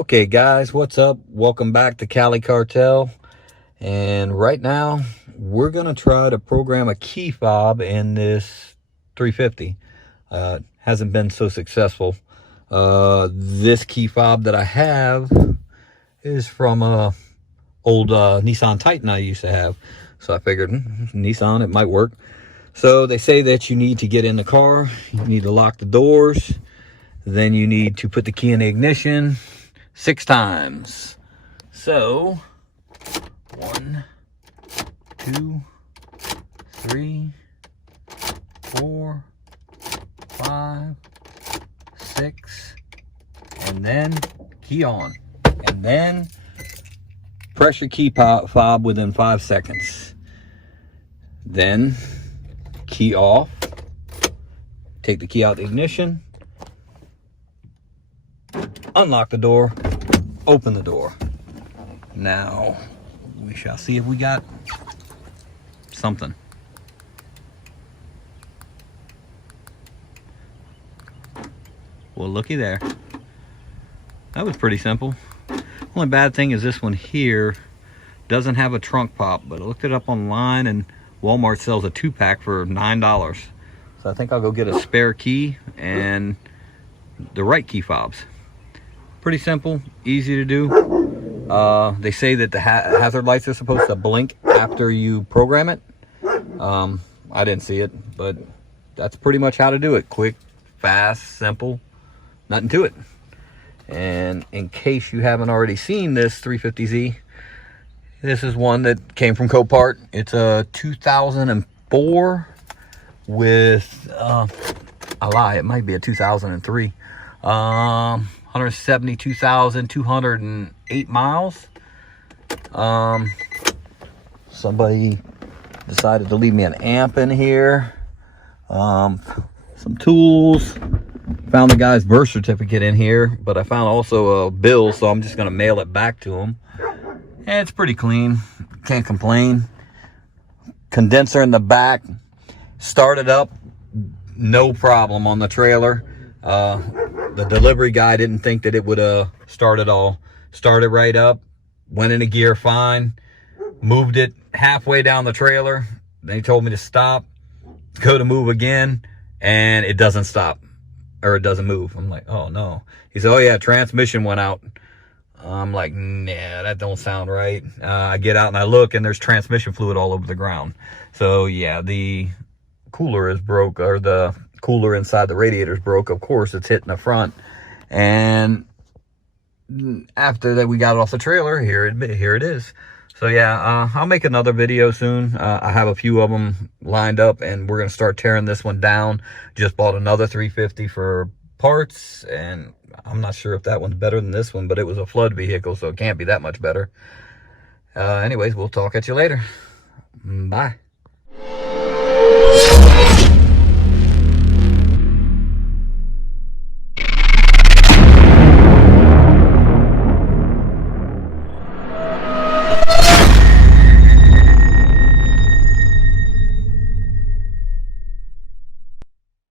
Okay guys, what's up? Welcome back to Cali Cartel. And right now we're gonna try to program a key fob in this 350. Hasn't been so successful. This key fob that I have is from a old Nissan Titan I used to have. So I figured Nissan, it might work. So they say that you need to get in the car, you need to lock the doors, then you need to put the key in the ignition 6 times. So 1, 2, 3, 4, 5, 6, and then key on, and then press your key fob within 5 seconds. Then key off, take the key out of the ignition, unlock the door, open the door. Now we shall see if we got something. Well, looky there. That was pretty simple. Only bad thing is this one here doesn't have a trunk pop, but I looked it up online and Walmart sells a 2-pack for $9. So I think I'll go get a spare key and the right key fobs. Pretty simple, easy to do. They say that the hazard lights are supposed to blink after you program it. I didn't see it, but that's pretty much how to do it. Quick, fast, simple, nothing to it. And in case you haven't already seen this 350Z, this is one that came from Copart. It's a 2004 with, I lie, it might be a 2003. 172,208 miles. Somebody decided to leave me an amp in here. Some tools. Found the guy's birth certificate in here, but I found also a bill, so I'm just gonna mail it back to him. And it's pretty clean, can't complain. Condenser in the back, started up, no problem on the trailer. The delivery guy didn't think that it would start at all. Started right up, went into gear fine, moved it halfway down the trailer. Then he told me to stop, go to move again, and it doesn't stop, or it doesn't move. I'm like, oh no. He said, oh yeah, transmission went out. I'm like, nah, that don't sound right. I get out and I look, and there's transmission fluid all over the ground. So yeah, the cooler is broke, or the cooler inside the radiator is broke. Of course, it's hitting the front. And after that we got it off the trailer, here it is. So yeah, I'll make another video soon. I have a few of them lined up, and we're gonna start tearing this one down. Just bought another 350 for parts, and I'm not sure if that one's better than this one, but it was a flood vehicle, so it can't be that much better. Anyways, we'll talk at you later. Bye.